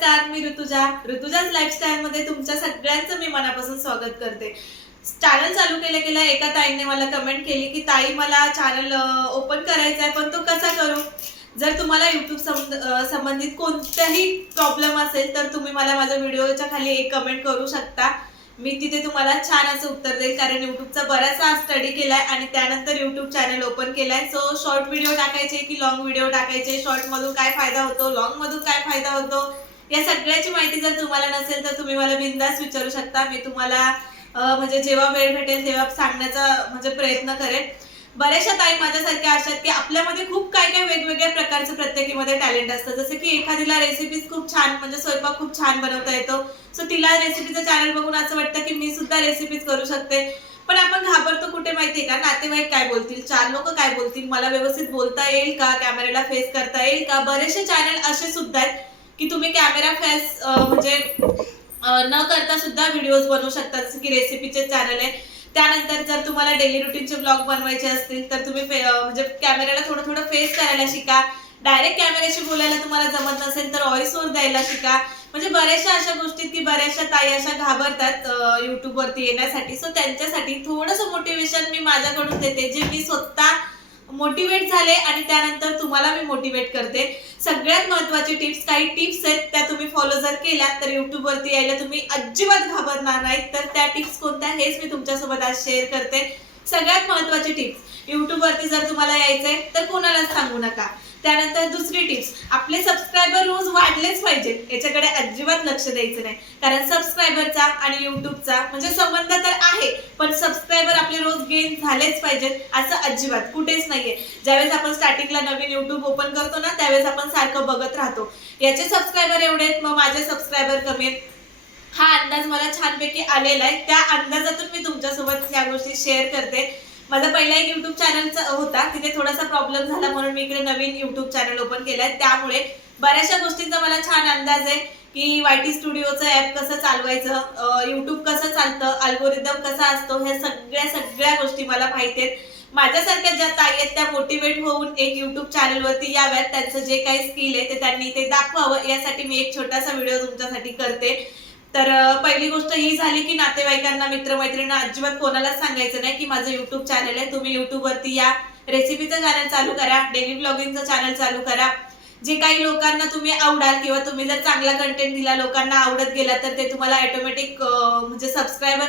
नमस्कार, मी ऋतुजाच लाईफस्टाईल मध्ये तुमच्या सगळ्यांचं मी मनापासून स्वागत करते। चॅनल चालू केल्या एका ताईने मला कमेंट केली की ताई मला चॅनल ओपन करायचा आहे पण तो कसा करू। जर तुम्हाला YouTube संबंधित कोणताही प्रॉब्लेम असेल तर तुम्ही मला माझ्या व्हिडिओच्या खाली एक कमेंट करू शकता। मी तिथे तुम्हाला छान असं उत्तर देईल, कारण YouTubeचा बराचसा स्टडी केलाय आणि त्यानंतर YouTube चॅनल ओपन केलाय। सो शॉर्ट व्हिडिओ टाकायचे की लॉंग व्हिडिओ टाकायचे, शॉर्ट मधून काय फायदा होतो, लॉंग मधून काय फायदा होतो, या सगळ्याची माहिती जर तुम्हाला नसेल तर तुम्ही मला बिनधास्त विचारू शकता। मी तुम्हाला म्हणजे जेव्हा वेळ भेटेल तेव्हा सांगण्याचा म्हणजे प्रयत्न करेन। बऱ्याचशा ताई माझ्यासारख्या असतात की आपल्यामध्ये खूप काय काय वेगवेगळ्या प्रकारचं प्रत्येकीमध्ये टॅलेंट असतं। जसे की एखादीला रेसिपीज खूप छान म्हणजे स्वयंपाक खूप छान बनवता येतो, सो तिला रेसिपीचं चॅनल बघून असं वाटतं की मी सुद्धा रेसिपीज करू शकते। पण आपण घाबरतो कुठे माहितीये का, नातेवाईक काय बोलतील, चार लोक काय बोलतील, मला व्यवस्थित बोलता येईल का, कॅमेराला फेस करता येईल का। बरेचसे चॅनल असे सुद्धा आहेत की तुम्ही कॅमेरा फेस म्हणजे न करता सुद्धा व्हिडिओज बनवू शकता, जसे की रेसिपीचे चॅनल आहे। त्यानंतर जर तुम्हाला डेली रुटीनचे ब्लॉग बनवायचे असतील तर तुम्ही म्हणजे कॅमेराला थोडं थोडं फेस करायला शिका। डायरेक्ट कॅमेऱ्याशी बोलायला तुम्हाला जमत नसेल तर व्हॉइस ओव्हर द्यायला शिका। म्हणजे बऱ्याचशा अशा गोष्टी की बऱ्याचशा ताई अशा घाबरतात YouTube वरती येण्यासाठी। सो त्यांच्यासाठी थोडंसं मोटिवेशन मी माझ्याकडून देते, जे मी स्वतः मोटिवेट झाले आणि त्यानंतर तुम्हाला मी मोटिवेट करते। सगळ्यात महत्त्वाची टिप्स, काही टिप्स आहेत त्या तुम्ही फॉलो जर केल्या तर YouTube वरती यायला तुम्ही अजिबात घाबरणार नाही। तर त्या टिप्स कोणत्या हेच मी तुमच्यासोबत आज शेअर करते। सगळ्यात महत्त्वाची टिप्स, YouTube वरती जर तुम्हाला यायचंय तर कोणालाच सांगू नका। त्यानंतर दुसरी टिप्स, आपले सबस्क्रायबर रोज वाढलेच पाहिजे, याच्याकडे अजिबात लक्ष द्यायचं नाही। कारण सबस्क्रायबरचा आणि YouTubeचा म्हणजे संबंध तर आहे, पण सबस्क्रायबर आपले रोज गेन झालेच पाहिजेत असं अजिबात कुठेच नाहीये। ज्यावेळेस आपण स्टार्टिंगला नवीन YouTube ओपन करतो ना, त्यावेळेस आपण सारखं बघत राहतो याचे सबस्क्रायबर एवढे आहेत मग माझे सबस्क्रायबर कमी आहेत, हा अंदाज मला छानपैकी आलेला आहे। त्या अंदाजातून मी तुमच्यासोबत या गोष्टी शेअर करते। माझा पहिला एक YouTube चॅनल होता, तिथे थोडासा प्रॉब्लेम झाला म्हणून मी इकडे नवीन YouTube चॅनल ओपन केलाय। त्यामुळे बऱ्याचशा गोष्टींचा मला छान अंदाज आहे की YT स्टुडिओचं ॲप कसं चालवायचं, YouTube कसं चालतं, अल्गोरिदम कसा असतो, ह्या सगळ्या गोष्टी मला माहिती आहेत। माझ्यासारख्या ज्या ताई आहेत त्या मोटिवेट होऊन एक YouTube चॅनलवरती याव्यात, त्यांचं जे काही स्किल आहे ते त्यांनी ते दाखवावं, यासाठी मी एक छोटासा व्हिडिओ तुमच्यासाठी करते। तर पहिली गोष्ट ही झाली की नातेवाईकांना, मित्रमैत्रिणींना अजिबात कोणालाच सांगायचं नाही की माझं YouTube चॅनल आहे। तुम्ही YouTube वरती या, रेसिपीचं चॅनल चालू करा, डेली ब्लॉगिंगचं चॅनल चालू करा। जे काही लोकांना तुम्ही आवडाल किंवा तुम्ही जर चांगला कंटेंट दिला, लोकांना आवडत गेला तर ते तुम्हाला ऑटोमॅटिक म्हणजे सबस्क्राईब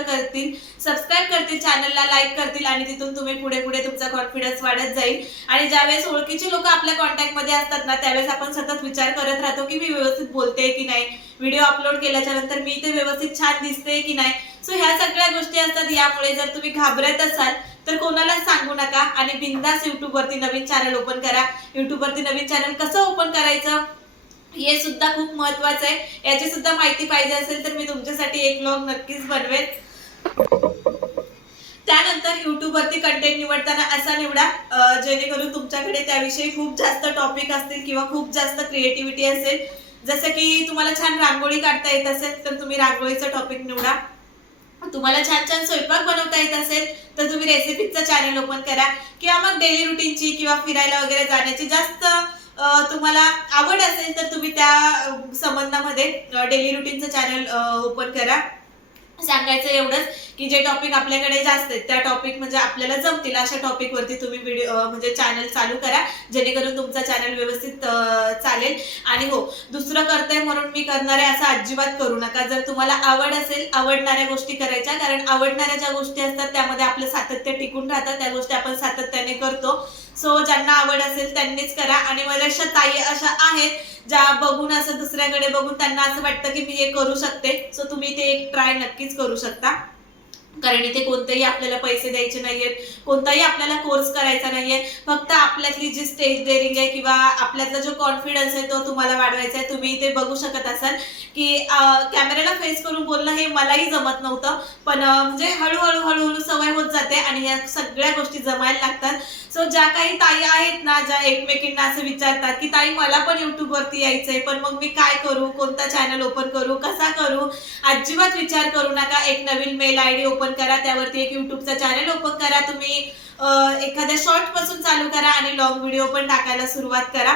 करतील चॅनलला, लाईक करतील आणि तिथून तुम्ही पुढे पुढे तुमचा कॉन्फिडन्स वाढत जाईल। आणि ज्यावेळेस ओळखीचे लोक आपल्या कॉन्टॅक्टमध्ये असतात ना, त्यावेळेस आपण सतत विचार करत राहतो की मी व्यवस्थित बोलते की नाही, व्हिडिओ अपलोड केल्याच्या नंतर मी ते व्यवस्थित छान दिसते की नाही। सो ह्या सगळ्या गोष्टी असतात। यामुळे जर तुम्ही घाबरत असाल तर कोणालाच सांगू नका आणि बिनधास्त YouTube वरती नवीन चॅनल ओपन करा। YouTube वरती नवीन चॅनल कसं ओपन करायचं हे सुद्धा खूप महत्त्वाचं आहे, याची सुद्धा माहिती पाहिजे असेल तर मी तुमच्यासाठी एक व्लॉग नक्कीच बनवेल। त्यानंतर YouTube वरती कंटेंट निवडताना असा निवडा जेणेकरून तुमच्याकडे त्याविषयी खूप जास्त टॉपिक असतील किंवा खूप जास्त क्रिएटिव्हिटी असेल। जसं की तुम्हाला छान रांगोळी काढता येत असेल तर तुम्ही रांगोळीचा टॉपिक निवडा, तुम्हाला छान छान स्वयंपाक बनवता येत असेल तर तुम्ही रेसिपीचं चॅनल ओपन करा, किंवा मग डेली रुटीनची किंवा फिरायला वगैरे जाण्याची जास्त तुम्हाला आवड असेल तर तुम्ही त्या संबंधामध्ये डेली रुटीनचं चॅनल ओपन करा। सांगायचं एवढंच की जे टॉपिक आपल्याकडे जास्त आहेत त्या टॉपिक म्हणजे आपल्याला जमतील अशा टॉपिक वरती तुम्ही व्हिडिओ म्हणजे चॅनल चालू करा, जेणेकरून तुमचा चॅनल व्यवस्थित चालेल। आणि हो, दुसरं करताय म्हणून मी करणार आहे असं अजिबात करू नका। जर तुम्हाला आवड असेल, आवडणाऱ्या गोष्टी करायच्या, कारण आवडणाऱ्या ज्या गोष्टी असतात त्यामध्ये आपलं सातत्य टिकून राहतं, त्या गोष्टी आपण सातत्याने करतो। सो ज्यांना आवड असेल त्यांनीच करा। आणि बऱ्याचशा ताई अशा आहेत ज्या बघून असं दुसऱ्याकडे बघून त्यांना असं वाटतं की मी हे करू शकते, सो तुम्ही ते एक ट्राय नक्कीच करू शकता। कारण इथे कोणतेही आपल्याला पैसे द्यायचे नाहीयेत, कोणताही आपल्याला कोर्स करायचा नाहीये, फक्त आपल्यातली जी स्टेज डेअरिंग आहे किंवा आपल्यातला जो कॉन्फिडन्स आहे तो तुम्हाला वाढवायचा आहे। तुम्ही इथे बघू शकत असाल की कॅमेऱ्याला फेस करून बोलणं हे मलाही जमत नव्हतं, पण म्हणजे हळूहळू सवय होत जाते आणि या सगळ्या गोष्टी जमायला लागतात। सो ज्या काही ताई आहेत ना, ज्या एकमेकींना असं विचारतात की ताई मला पण YouTube वरती यायचंय पण मग मी काय करू, कोणता चॅनल ओपन करू, कसा करू, अजिबात विचार करू नका। एक नवीन मेल ID ओपन करा, त्यावरती एक YouTubeचा चॅनल ओपन करा, तुम्ही एखाद्या शॉर्ट पासून चालू करा आणि लॉंग व्हिडिओ पण टाकायला सुरुवात करा।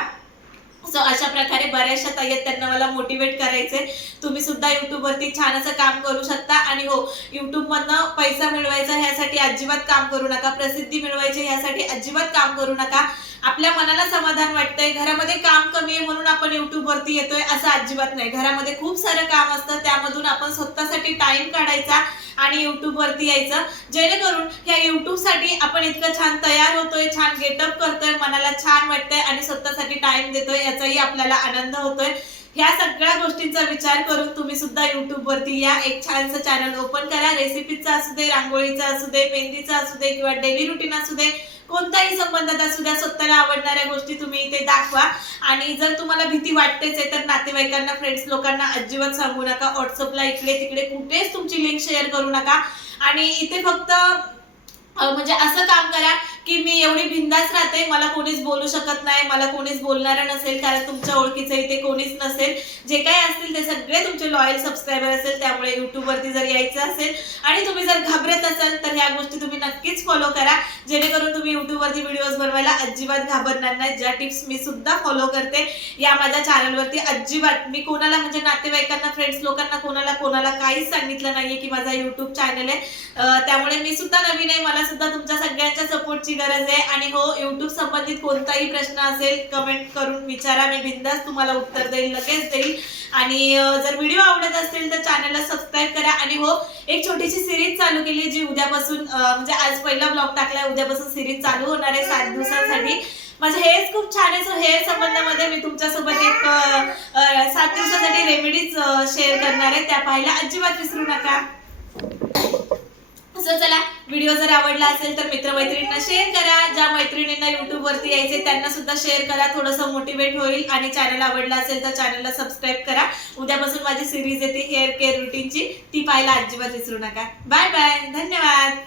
सो अशा प्रकारे बऱ्याचशा ताई आहेत, त्यांना मला मोटिवेट करायचंय. तुम्ही सुद्धा YouTube वरती छान असं काम करू शकता. आणि हो, YouTube मधनं पैसा मिळवायचा ह्यासाठी अजिबात काम करू नका, प्रसिद्धी मिळवायची ह्यासाठी अजिबात काम करू नका. आपल्या मनाला समाधान वाटतंय, घरामध्ये काम कमी आहे म्हणून आपण YouTube वरती येतोय असं अजिबात नाही. घरामध्ये खूप सारं काम असतं, त्यामधून आपण स्वतःसाठी टाइम काढायचा आणि YouTube वरती यायचं, जेणेकरून ह्या YouTube साठी आपण इतकं छान तयार होतोय, छान गेटअप करतोय, मनाला छान वाटतंय आणि स्वतःसाठी टाइम देतोय, याचाही आपल्याला आनंद होतोय. ह्या सगळ्या गोष्टींचा विचार करून तुम्ही सुद्धा YouTube वरती या, एक छानसं चॅनल ओपन करा. रेसिपीचा असू दे, रांगोळीचा असू दे, मेहंदीचा असू दे किंवा डेली रुटीन असू दे, कोणताही संबंधात असू द्या, स्वतःला आवडणाऱ्या गोष्टी तुम्ही इथे दाखवा. आणि जर तुम्हाला भीती वाटतेच आहे तर नातेवाईकांना, फ्रेंड्स लोकांना अजिबात सांगू नका. व्हॉट्सअपला इकडे तिकडे कुठेच तुमची लिंक शेअर करू नका. आणि इथे फक्त म्हणजे असं काम करा की मी एवढी बिंदास राहते, मला कोणीच बोलू शकत नाही, मला कोणीच बोलणारं नसेल, कारण तुमच्या ओळखीचं इथे कोणीच नसेल. जे काही असतील ते सगळे तुमचे लॉयल सबस्क्रायबर असेल. त्यामुळे YouTube वरती जर यायचं असेल आणि तुम्ही जर घाबरत असाल तर ह्या गोष्टी तुम्ही नक्कीच फॉलो करा, जेणेकरून तुम्ही YouTube वरती व्हिडिओज बनवायला अजिबात घाबरणार नाही. ज्या टिप्स मी सुद्धा फॉलो करते या माझ्या चॅनलवरती, अजिबात मी कोणाला म्हणजे नातेवाईकांना, फ्रेंड्स लोकांना, कोणाला काहीच सांगितलं नाहीये की माझा YouTube चॅनल आहे. त्यामुळे मी सुद्धा नवीन आहे, मला सुद्धा तुमच्या सगळ्यांच्या सपोर्टची गरज आहे. आणि हो, YouTube संबंधित कोणताही प्रश्न असेल कमेंट करून विचारा, मी बिंदास तुम्हाला उत्तर देईल, लगेच देईल. आणि जर व्हिडिओ आवडत असेल तर चॅनलला सबस्क्राईब करा. आणि हो, एक छोटीशी सिरीज चालू केली जी उद्यापासून म्हणजे आज पहिला ब्लॉग टाकलाय, उद्यापासून सिरीज चालू होणार आहे 7 दिवसांसाठी. माझं हेअर खूप छान आहे, सो हेअर संबंधामध्ये मी तुमच्यासोबत एक 7 दिवसासाठी रेमेडीज शेअर करणार आहे, त्या पाहायला अजिबात विसरू नका. सो चला, व्हिडिओ जर आवडला असेल तर मित्रमैत्रिणींना शेअर करा. ज्या मैत्रिणींना YouTube वरती यायचे त्यांना सुद्धा शेअर करा, थोडंसं मोटिवेट होईल. आणि चॅनल आवडला असेल तर चॅनलला सबस्क्राईब करा. उद्यापासून माझी सिरीज येते हेअर केअर रुटीनची, ती पाहायला अजिबात विसरू नका. बाय बाय, धन्यवाद.